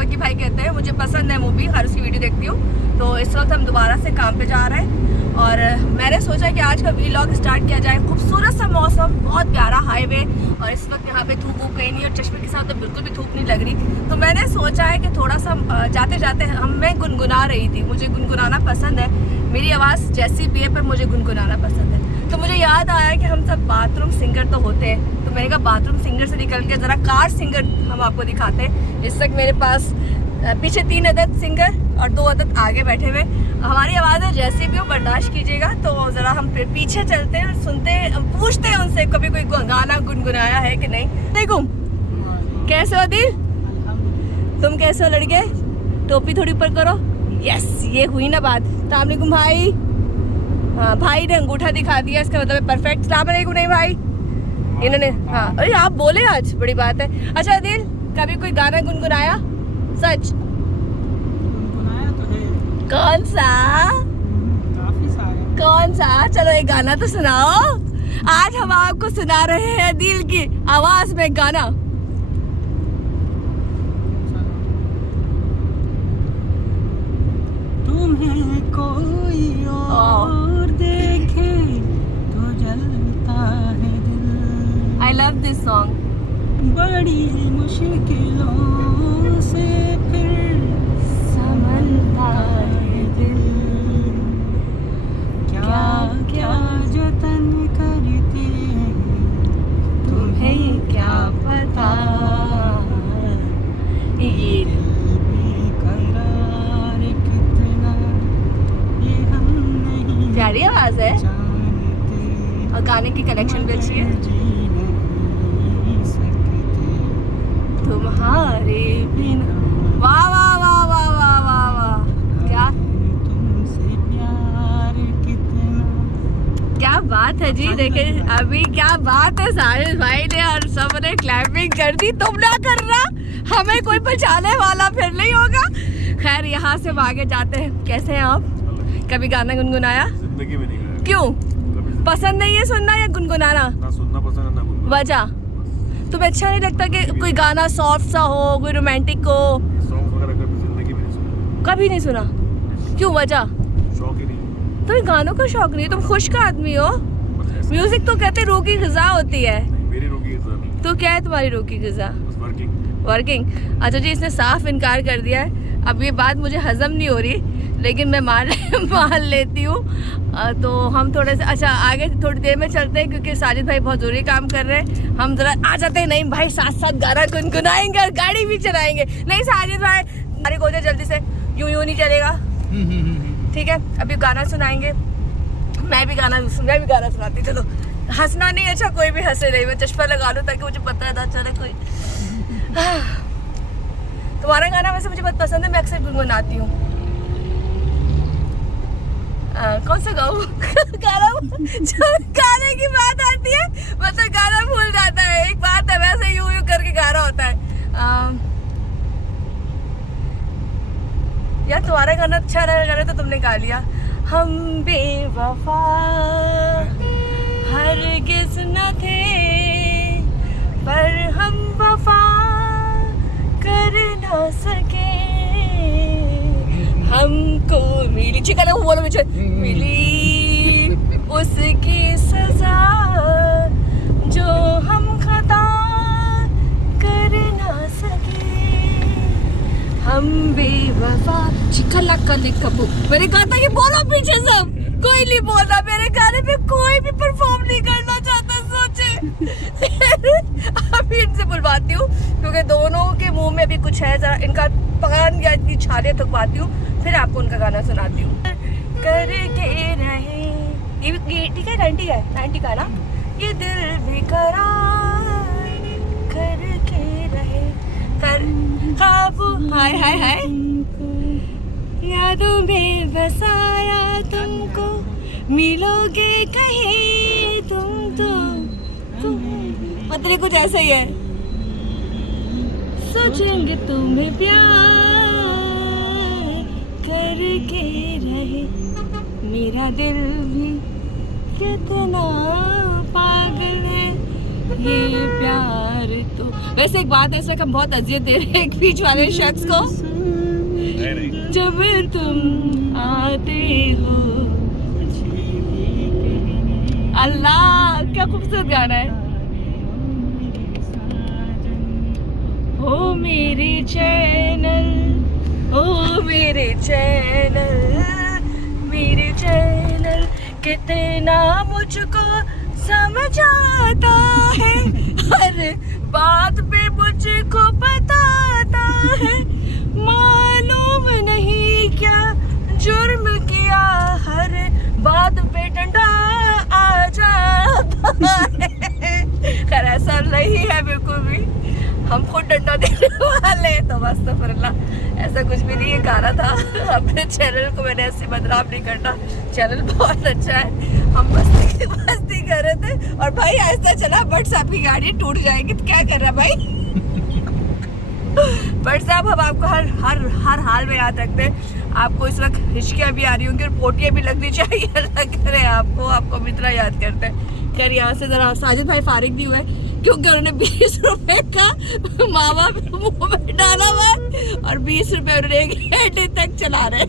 वकी भाई कहते हैं, मुझे पसंद है मूवी, हर उसकी वीडियो देखती हूँ। तो इस वक्त हम दोबारा से काम पे जा रहे हैं और मैंने सोचा कि आज का व्लॉग स्टार्ट किया जाए। खूबसूरत सा मौसम, बहुत प्यारा हाईवे और इस वक्त यहाँ पे धूप वूप कहीं नहीं और चश्मे के साथ तो बिल्कुल भी धूप नहीं लग रही। तो मैंने सोचा है कि थोड़ा सा जाते जाते मैं गुनगुना रही थी। मुझे गुनगुनाना पसंद है, मेरी आवाज़ जैसी भी है पर मुझे गुनगुनाना पसंद है। तो मुझे याद आया कि हम सब बाथरूम सिंगर तो होते हैं, तो मैंने कहा बाथरूम सिंगर से निकल के ज़रा कार सिंगर हम आपको दिखाते हैं। इस वक्त मेरे पास पीछे 3 अदद सिंगर और 2 अदद आगे बैठे हुए। हमारी आवाज़ें जैसी भी हो बर्दाश्त कीजिएगा। तो ज़रा हम पीछे चलते हैं और सुनते हैं, पूछते हैं उनसे कभी कोई गाना गुनगुनाया है कि नहीं। देखो कैसे हो दिल, तुम कैसे हो लड़के? टोपी थोड़ी ऊपर करो। यस, ये हुई ना बात। अस्सलाम वालेकुम भाई। हाँ, भाई ने अंगूठा दिखा दिया, इसका मतलब परफेक्ट। अस्सलाम वालेकुम। नहीं भाई इन्होंने, हाँ अरे आप बोले, आज बड़ी बात है। अच्छा दिल, कभी कोई गाना गुनगुनाया? सच गुनगुनाया तो है। कौन सा? काफी सारे। कौन सा? चलो एक गाना तो सुनाओ। आज हम आपको सुना रहे हैं दिल की आवाज में गाना। तुम्हें कोई और देखे तो जलता है दिल। I love this song. बड़ी मुश्किलों से फिर संभलता है दिल। क्या क्या जतन करते हैं, तुम्हें क्या पता ये दिल बेकरार कितना ये हम नहीं प्यारी आवाज है जानते। और गाने की कलेक्शन भी अच्छी है। जी नहीं सकते तुम्हारे बिना। वाह वाह वाह वाह वाह वाह वाह, क्या तुमसे प्यार कितना। क्या बात है जी। देखे अभी क्या बात है, साहिल भाई ने और सबने क्लैपिंग कर दी। तुम ना करना, हमें कोई बचाने वाला फिर नहीं होगा। खैर यहाँ से आगे जाते हैं। कैसे हैं आप? कभी गाना गुनगुनाया? जिंदगी में नहीं गाया। क्यों? कभी पसंद नहीं है सुनना या गुनगुनाना? ना सुनना पसंद है ना गुनगुनाना। वजह तुम्हें अच्छा नहीं लगता कि कोई गाना सॉफ्ट सा हो, कोई रोमांटिक हो? सॉन्ग वगैरह कभी जिंदगी में नहीं सुना। कभी नहीं सुना? क्यों, वजह? शौक ही नहीं। तुम्हें गानों का शौक नहीं है, तुम खुश का आदमी हो। बस ऐसे। म्यूजिक तो कहते रूह की ग़िज़ा होती है। नहीं, मेरी रोगी इज्जत नहीं, तो क्या है तुम्हारी रूह की ग़िज़ा? बस वर्किंग। वर्किंग। अच्छा जी, इसने साफ इनकार कर दिया है। अब ये बात मुझे हजम नहीं हो रही, लेकिन मैं मान लेती हूँ। तो हम थोड़े से अच्छा आगे थोड़ी देर में चलते हैं क्योंकि साजिद भाई बहुत ज़रूरी काम कर रहे हैं। हम ज़रा आ जाते हैं। नहीं भाई, साथ साथ गाना गुनगुनाएंगे और गाड़ी भी चलाएंगे। नहीं साजिद भाई, हमारी गोदे जल्दी से, यूं नहीं चलेगा। ठीक है, अभी गाना सुनाएंगे। मैं भी गाना सुनाती। चलो, हंसना नहीं, अच्छा कोई भी हंसे नहीं। मैं चश्मा लगा लूँ ताकि मुझे पता ना चले कोई। तुम्हारा गाना वैसे मुझे बहुत पसंद है, मैं अक्सर गुनगुनाती हूँ। कौन सा गाऊँ? गाना जब गाने की बात आती है मतलब गाना भूल जाता है। एक बात है, वैसे यूं करके गाना होता है। यार तुम्हारा गाना अच्छा लगा तो तुमने गा लिया। हम बेवफा हरगिज़ न थे, पर हम वफा कर न सके। हमको मिली चिकन बोलो मुझे, मिली उसकी सजा जो हम खता कर न सके। हम बेवफा चिकला कले कबू। मैंने कहा था कि बोलो पीछे सब, कोई नहीं बोल रहा। मेरे गाने पे कोई भी परफॉर्म नहीं करना चाहता, सोचे। अभी इनसे बुलवाती हूँ क्योंकि दोनों के मुंह में भी कुछ है, जरा इनका पान या इनकी छाले थकवाती हूँ, फिर आपको उनका गाना सुनाती हूँ। करके रहे ये ठीक है, 90 का ना ये दिल बेकरार करके रहे कर काबू। हाय हाय हाय, यादों में बसाया तुमको, मिलोगे कहीं तुम तो मतलब कुछ ऐसा ही है। सोचेंगे तुम्हें प्यार करके रहे, मेरा दिल भी कितना पागल है, ये प्यार तो वैसे एक बात है, इस वक्त हम बहुत अजियत दे रहे हैं एक बीच वाले शख्स को। नहीं जब तुम आते हो, अल्लाह क्या खूबसूरत गाना है। ओ मेरे चैनल, ओ मेरे चैनल, मेरे चैनल कितना मुझको समझ आता है, हर बात पे मुझको बताता है, मालूम नहीं क्या जुर्म किया, हर बात पे डंडा आ जाता है। खैर ऐसा नहीं है बिल्कुल भी, हम खुद डंडा देने वाले, तो अस्तगफुरुल्लाह, ऐसा कुछ भी नहीं है। गाना था, अपने चैनल को मैंने ऐसे बदनाम नहीं करना, चैनल बहुत अच्छा है। हम मस्ती कर रहे थे और भाई ऐसा चला, बट साहब की गाड़ी टूट जाएगी तो क्या कर रहा भाई। बट साहब हम आपको हर हाल में याद रखते हैं। आपको इस वक्त हिचकियाँ भी आ रही होंगी और पोटियाँ भी लगनी चाहिए, अल्लाह करे आपको हम इतना याद करते हैं। खैर यहाँ से ज़रा साजिद भाई फारिग नहीं हुए क्योंकि उन्होंने 20 रुपए का मावा मुंह में डाला हुआ और 20 रुपए उन्होंने एक घंटे तक चला रहे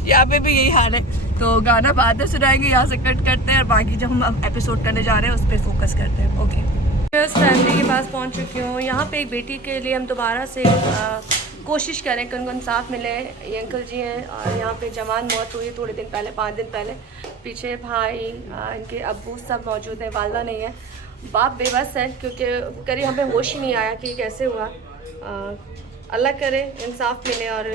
यहाँ पे भी यही हाल है। तो गाना बाद में सुनाएंगे, यहाँ से कट करते हैं और बाकी जब हम एपिसोड करने जा रहे हैं उस पर फोकस करते हैं। ओके, फैमिली के पास पहुँच चुकी हूँ। यहाँ पे एक बेटी के लिए हम दोबारा से कोशिश करें कि उनको इंसाफ मिले। ये अंकल जी हैं और यहाँ पे जवान मौत हुई थोड़े दिन पहले, 5 दिन पहले। पीछे भाई, इनके अब्बू सब मौजूद हैं, वालदा नहीं है। बाप बेबस है क्योंकि करीब हमें होश ही नहीं आया कि कैसे हुआ। अल्लाह करे इंसाफ मिले और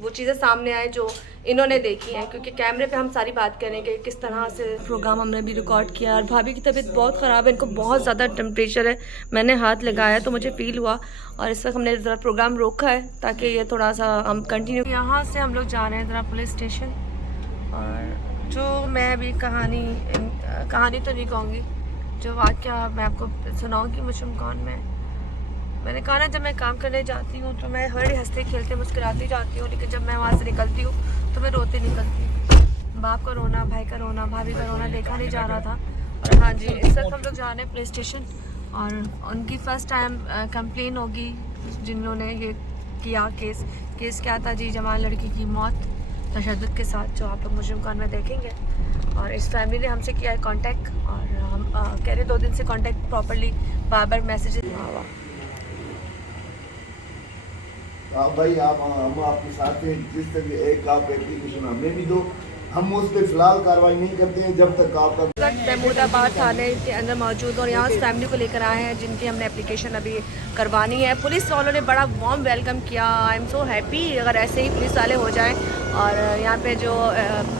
वो चीज़ें सामने आए जो इन्होंने देखी हैं, क्योंकि कैमरे पे हम सारी बात करेंगे किस तरह से प्रोग्राम हमने भी रिकॉर्ड किया। और भाभी की तबीयत बहुत ख़राब है, इनको बहुत ज़्यादा टेम्परेचर है। मैंने हाथ लगाया तो मुझे फ़ील हुआ और इस वक्त हमने ज़रा प्रोग्राम रोका है ताकि ये थोड़ा सा हम कंटिन्यू। यहाँ से हम लोग जा रहे हैं ज़रा पुलिस स्टेशन, और जो मैं अभी कहानी तो नहीं कहूँगी, जो वाक़या मैं आपको सुनाऊँगी मुझम कौन में। मैंने कहा ना, जब मैं काम करने जाती हूँ तो मैं बड़े हंसते खेलते मुस्कुराती जाती हूँ, लेकिन जब मैं वहाँ से निकलती हूँ तो मैं रोते निकलती हूँ। बाप का रोना, भाई का रोना, भाभी का रोना देखा नहीं जा रहा था। और हाँ जी, इस वक्त हम लोग जा रहे हैं पुलिस स्टेशन और उनकी फ़र्स्ट टाइम कंप्लेन होगी जिन्होंने ये किया। केस क्या था जी, जवान लड़की की मौत तशद्दुद के साथ, जो आप लोग मुझे कान में देखेंगे। और इस फैमिली ने हमसे किया है कांटेक्ट और हम कह रहे 2 दिन से कांटेक्ट प्रॉपर्ली बार बार मैसेजेस। भाई आप हम आपके साथ हैं, जिस तरह एक आप एप्लीकेशन हमें भी दो, हम उस पर फिलहाल कार्रवाई नहीं करते हैं जब तक आपका। महमूदाबाद थाने के अंदर मौजूद और यहाँ फैमिली को लेकर आए हैं जिनकी हमने एप्लीकेशन अभी करवानी है। पुलिस वालों ने बड़ा वार्म वेलकम किया। आई एम सो हैप्पी अगर ऐसे ही पुलिस वाले हो जाएं। और यहाँ पे जो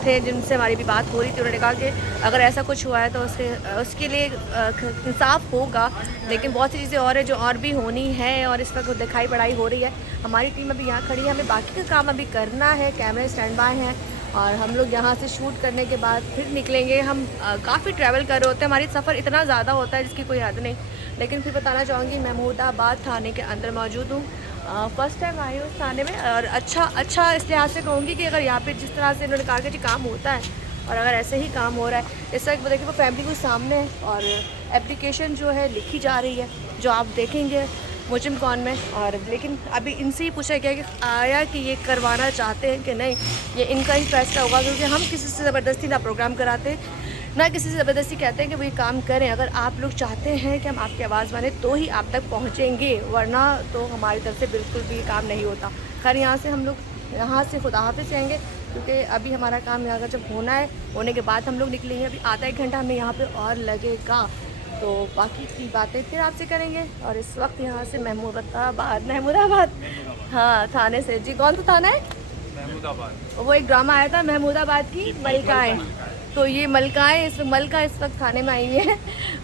थे जिनसे हमारी भी बात हो रही थी, उन्होंने कहा कि अगर ऐसा कुछ हुआ है तो उसके लिए इंसाफ होगा, लेकिन बहुत सी चीज़ें और है जो और भी होनी है और इस वक्त दिखाई पढ़ाई हो रही है। हमारी टीम अभी यहाँ खड़ी है, हमें बाकी का काम अभी करना है। कैमरे स्टैंड बाय हैं और हम लोग यहाँ से शूट करने के बाद फिर निकलेंगे। हम काफ़ी ट्रैवल कर रहे होते हैं, हमारी सफ़र इतना ज़्यादा होता है जिसकी कोई हद नहीं। लेकिन फिर बताना चाहूँगी, महमूदाबाद थाने के अंदर मौजूद हूँ। फ़र्स्ट टाइम आई हूँ उस थाने में और अच्छा इस लिहाज से कहूँगी कि अगर यहाँ पे जिस तरह से इन्होंने कहा कि जी काम होता है और अगर ऐसे ही काम हो रहा है, इस वक्त देखिए वो फैमिली को सामने है और एप्लीकेशन जो है लिखी जा रही है, जो आप देखेंगे मुझम कौन में। और लेकिन अभी इनसे ही पूछा गया कि आया कि ये करवाना चाहते हैं कि नहीं, ये इनका ही फैसला होगा, क्योंकि हम किसी से ज़बरदस्ती ना प्रोग्राम कराते ना किसी से ज़बरदस्ती कहते हैं कि वो ये काम करें। अगर आप लोग चाहते हैं कि हम आपकी आवाज़ बने तो ही आप तक पहुँचेंगे, वरना तो हमारी तरफ से बिल्कुल भी काम नहीं होता। खैर यहाँ से हम लोग यहाँ से खुदा हाफिज़ जाएंगे, क्योंकि अभी हमारा काम यहाँ का जब होना है, होने के बाद हम लोग निकलेंगे। अभी आधा 1 घंटा हमें यहाँ पर और लगेगा, तो बाकी की बातें फिर आपसे करेंगे। और इस वक्त यहाँ से महमूदाबाद हाँ थाने से। जी कौन सा थाना है? महमूदाबाद। वो एक ड्रामा आया था महमूदाबाद की मलकाएँ, तो ये मलकाएँ इस वक्त थाने में आई है।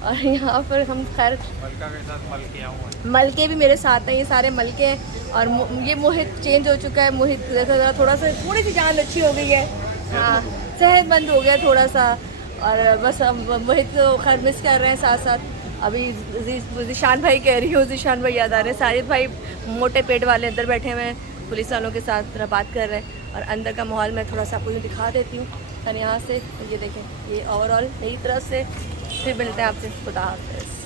और यहाँ पर हम खैर मलका के साथ मलके भी मेरे साथ हैं, ये सारे मलके हैं। और ये मोहित चेंज हो चुका है, मोहित थोड़ी सी जान अच्छी हो गई है, हाँ सेहतमंद हो गया थोड़ा सा। और बस हम मोहित को खैर मिस कर रहे हैं साथ साथ। अभी ज़ीशान भाई कह रही हूँ, ज़ीशान भाई याद आ रहे हैं। साजिद भाई मोटे पेट वाले अंदर बैठे हुए हैं, पुलिस वालों के साथ थोड़ा बात कर रहे हैं। और अंदर का माहौल मैं थोड़ा सा आपको यूँ दिखा देती हूँ। और यहाँ से ये देखें, ये ओवरऑल मेरी तरफ से। फिर मिलते हैं आपसे, खुदा हाफ़िज़।